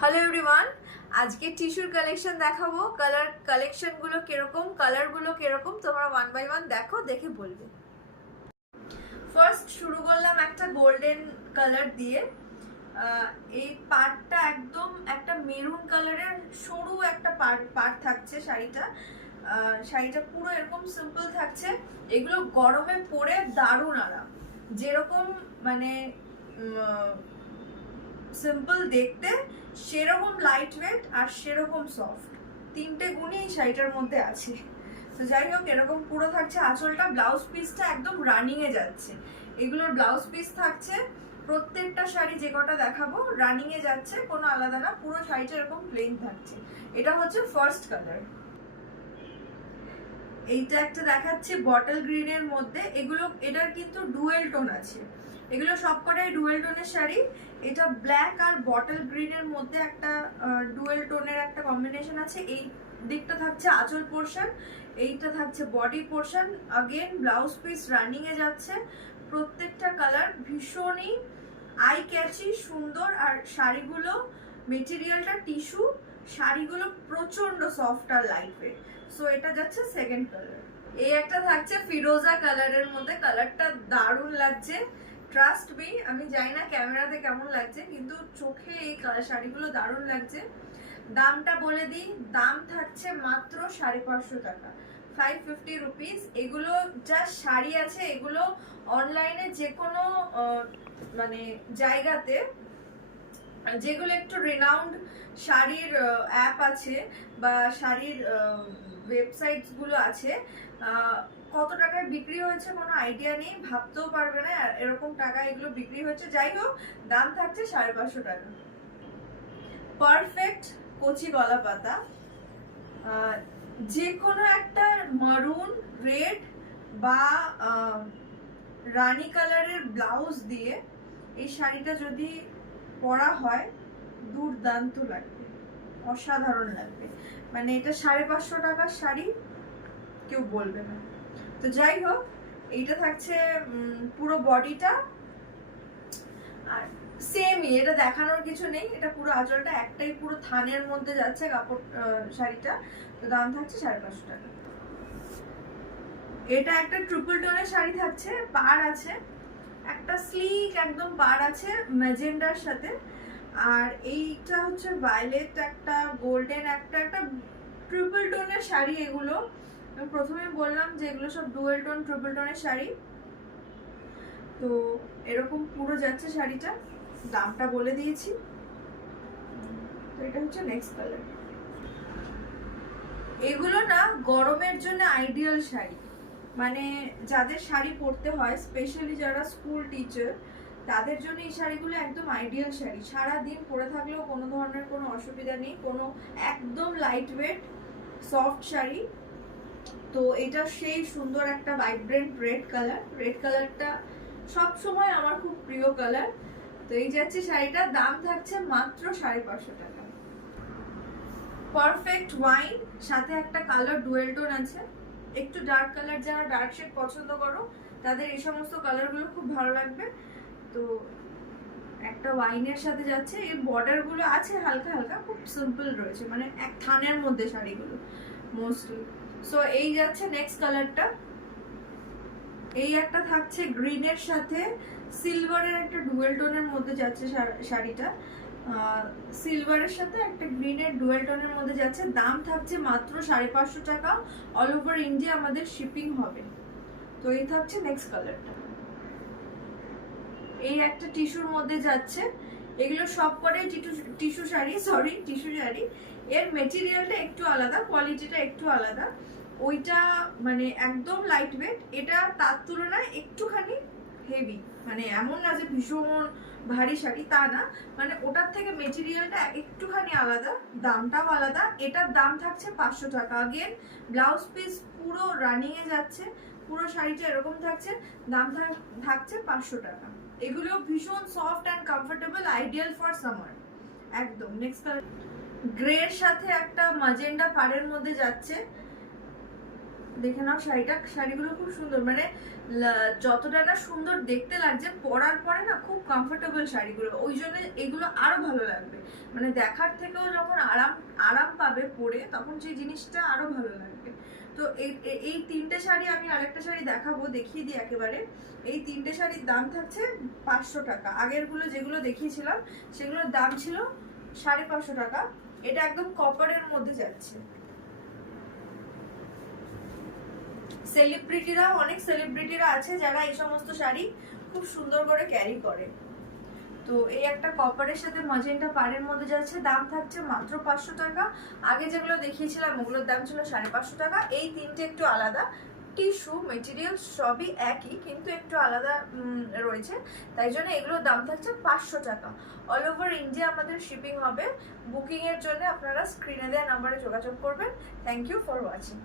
Hello everyone, আজকে টিস্যুর collection দেখাবো। কালেকশনগুলো কিরকম, কালারগুলো কিরকম, তোমরা ওয়ান বাই ওয়ান দেখো, দেখে বলবে। ফার্স্ট শুরু করলাম একটা গোল্ডেন কালার দিয়ে। এই পার্টটা একদম একটা মেরুন কালারের সরু একটা পার্ট থাকছে শাড়িটা পুরো এরকম সিম্পল থাকছে। এগুলো গরমে পরে দারুণ আরাম, যেরকম মানে সিম্পল দেখতে, সেরকম লাইট ওয়েট আর সেরকম সফট, তিনটে গুণই এই শাড়িটার মধ্যে আছে। তো যাই হোক, এরকম পুরো থাকছে আঁচলটা, ব্লাউজ পিসটা একদম রানিং এ যাচ্ছে। এগুলোর ব্লাউজ পিস থাকছে, প্রত্যেকটা শাড়ি যে কটা দেখাবো রানিং এ যাচ্ছে, কোনো আলাদা না, পুরো শাড়িটা এরকম প্লেন থাকছে। এটা হচ্ছে ফার্স্ট কালার। এইটা একটা দেখাচ্ছি বটল গ্রিনের মধ্যে। এটার কিন্তু ডুয়েল টোন আছে, এগুলো সবকটাই ডুয়েল টোনের শাড়ি। এটা ব্ল্যাক আর বটল গ্রিনের মধ্যে একটা ডুয়েল টোনের একটা কম্বিনেশন আছে। এই দিকটা থাকছে আঁচল পোর্শন, এইটা থাকছে body portion. Again blouse piece running এ যাচ্ছে। প্রত্যেকটা কালার ভীষণই আই ক্যাচি, সুন্দর। আর শাড়িগুলো মেটেরিয়ালটা টিস্যু, শাড়িগুলো প্রচন্ড সফট আর লাইট ওয়েট। সো এটা যাচ্ছে সেকেন্ড কালার। এই একটা থাকছে ফিরোজা কালারের মধ্যে, কালারটা দারুণ লাগছে। ট্রাস্ট মি, আমি জানি না ক্যামেরাতে কেমন লাগছে, কিন্তু চোখে এই শাড়িগুলো দারুণ লাগছে। দামটা বলে দিই, দাম থাকছে মাত্র 550 টাকা, 550 রুপিস। এগুলো যা শাড়ি আছে, এগুলো অনলাইনে যে কোনো মানে জায়গাতে, যেগুলো একটু রিনাউন্ড শাড়ির অ্যাপ আছে বা শাড়ির ওয়েবসাইটস গুলো আছে, কত টাকায় বিক্রি হয়েছে কোনো আইডিয়া নেই, ভাবতেও পারবে না এরকম টাকায় এগুলো বিক্রি হয়েছে। যাই হোক, দাম থাকছে 550 টাকা। পারফেক্ট কচি গলা পাতা, যে কোনো একটা মারুন, রেড বা রানী কালারের ব্লাউজ দিয়ে এই শাড়িটা যদি পরা হয়, দুর্দান্ত লাগবে, অসাধারণ লাগবে। মানে এটা 550 টাকার শাড়ি কেউ বলবে না। তো যাই হোক, এইটা থাকছে পুরো বডিটা, আর সেমই, এটা দেখানোর কিছু নেই। এটা পুরো আঁচলটা একটাই পুরো থানের মধ্যে যাচ্ছে কাপড়, শাড়িটা। তো দাম থাকছে 550 টাকা। এটা একটা ট্রিপল টোনের শাড়ি থাকছে, পাড় আছে, একটা স্লিক একদম পাড় আছে ম্যাজেন্ডার সাথে। আর এইটা হচ্ছে ভায়োলেট, একটা গোল্ডেন, একটা ট্রিপল টোনের শাড়ি। এগুলো আমি প্রথমে বললাম যে এগুলো সব ডুয়েল টোন ট্রিপল টোনের শাড়ি। তো এরকম পুরো যাচ্ছে শাড়িটা, দামটা বলে দিয়েছি। তো এটা হচ্ছে নেক্সট কালার। এগুলো না গরমের জন্য আইডিয়াল শাড়ি, মানে যাদের শাড়ি পরতে হয়, স্পেশালি যারা স্কুল টিচার, তাদের জন্য এই শাড়িগুলো একদম আইডিয়াল শাড়ি। সারাদিন পরে থাকলেও কোনো ধরনের কোনো অসুবিধা নেই, কোনো একদম লাইট ওয়েট সফট শাড়ি। তো এটা সেই সুন্দর একটা ভাইব্রেন্ট রেড কালার। রেড কালারটা সবসময় আমার খুব প্রিয় কালার। তো এই যাচ্ছে শাড়িটা, দাম থাকছে মাত্র 550 টাকা। পারফেক্ট ওয়াইন, সাথে একটা কালার ডুয়েল টোন আছে, একটু ডার্ক কালার, যারা ডার্ক শেড পছন্দ করো তাদের এই সমস্ত কালারগুলো খুব ভালো লাগবে। তো একটা ওয়াইনের সাথে যাচ্ছে। এই বর্ডার গুলো আছে হালকা হালকা, খুব সিম্পল রয়েছে, মানে এক থানের মধ্যে শাড়িগুলো মোস্টলি। সো এই যাচ্ছে নেক্সট কালারটা। এই একটা থাকছে গ্রিনের সাথে সিলভারের একটা ডুয়েল টোনের মধ্যে যাচ্ছে শাড়িটা। সিলভারের সাথে একটা গ্রিনের ডুয়েল টোনের মধ্যে যাচ্ছে। দাম থাকছে মাত্র 550 টাকা। অল ওভার ইন্ডিয়া আমাদের শিপিং হবে। তো এই থাকছে নেক্সট কালারটা। এই একটা টিস্যুর মধ্যে যাচ্ছে। এগুলো সব করে টিস্যু শাড়ি। এর মেটেরিয়ালটা একটু আলাদা, কোয়ালিটিটা একটু আলাদা। ওইটা মানে একদম লাইট ওয়েট, এটা তার তুলনায় একটুখানি হেভি। মানে এমন না যে ভীষণ ভারী শাড়ি, তা না, মানে ওটার থেকে মেটেরিয়ালটা একটুখানি আলাদা, দামটাও আলাদা। এটার দাম থাকছে 500 টাকা। আগেন ব্লাউজ পিস পুরো রানিং এ যাচ্ছে, পুরো শাড়িটা এরকম থাকছে, দাম থাকছে 500 টাকা। এগুলো ভীষণ soft and comfortable, ideal for summer একদম। নেক্সট কালার, গ্রে এর সাথে একটা ম্যাজেন্ডা পাড়ের মধ্যে যাচ্ছে। দেখে নাও শাড়িটা, শাড়িগুলো খুব সুন্দর, মানে যতটা না সুন্দর দেখতে লাগছে পরার পরে না খুব কমফোর্টেবল শাড়িগুলো, ওই জন্য এগুলো আরো ভালো লাগবে, মানে দেখার থেকেও যখন আরাম পাবে পরে তখন সেই জিনিসটা আরো ভালো লাগবে। তো এই তিনটে শাড়ি আমি আরেকটা শাড়ি দেখাবো, দেখিয়ে দিই একেবারে। এই তিনটে শাড়ির দাম থাকছে 500 টাকা। আগেরগুলো যেগুলো দেখিয়েছিলাম সেগুলোর দাম ছিল 550 টাকা। এটা একদম কপারের মধ্যে যাচ্ছে। অনেক সেলিব্রিটিরা আছে যারা এই সমস্ত শাড়ি খুব সুন্দর করে ক্যারি করে। তো এই একটা কপারের সাথে ম্যাজেন্টা পাড়ের মধ্যে যাচ্ছে, দাম থাকছে মাত্র 500 টাকা। আগে যেগুলো দেখিয়েছিলাম ওগুলোর দাম ছিল 550 টাকা। এই তিনটে একটু আলাদা, টিস্যু মেটেরিয়াল সবই একই কিন্তু একটু আলাদা রয়েছে, তাই জন্য এগুলোর দাম থাকছে 500 টাকা। অল ওভার ইন্ডিয়া আমাদের শিপিং হবে। বুকিং এর জন্য আপনারা স্ক্রিনে দেওয়া নাম্বারে যোগাযোগ করবেন। Thank you for watching.